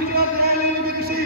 ગુજરાત ન્યાયાલયની બેન્ચી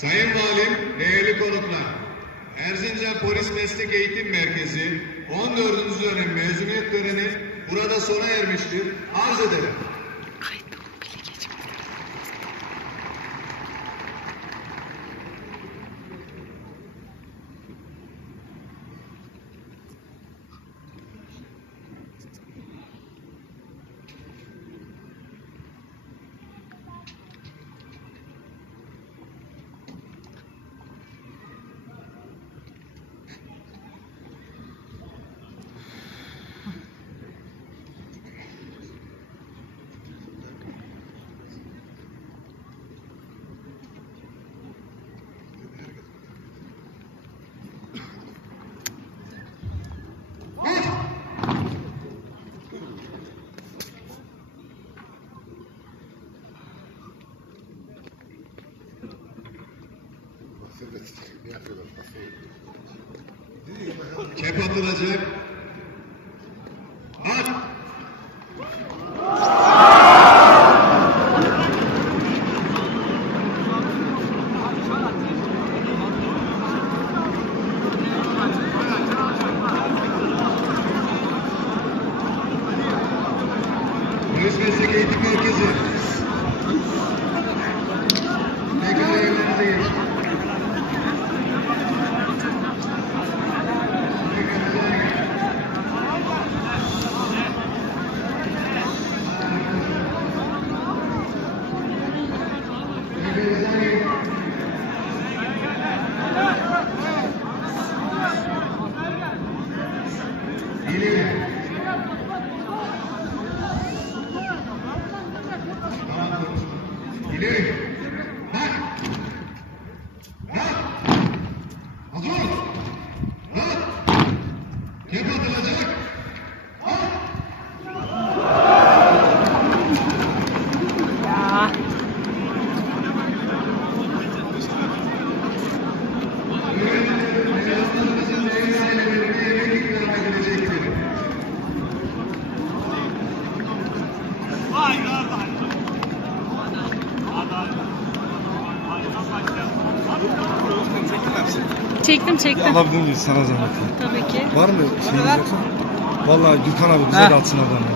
Sayın Valim, değerli konuklar, Erzincan Polis Meslek Eğitim Merkezi 14. dönem mezuniyet töreni burada sona ermiştir. Arz ederim. Kep atılacak. At. Polis Meslek Eğitim Merkezi. Ne kadar yanımıza geçti. Yapılacak. Çektim çektim. Alabilir miyiz sana zahmet? Tabii ki. Var mı şeyiniz yoksa? Vallahi Gürkan abi bize de atsın adamı.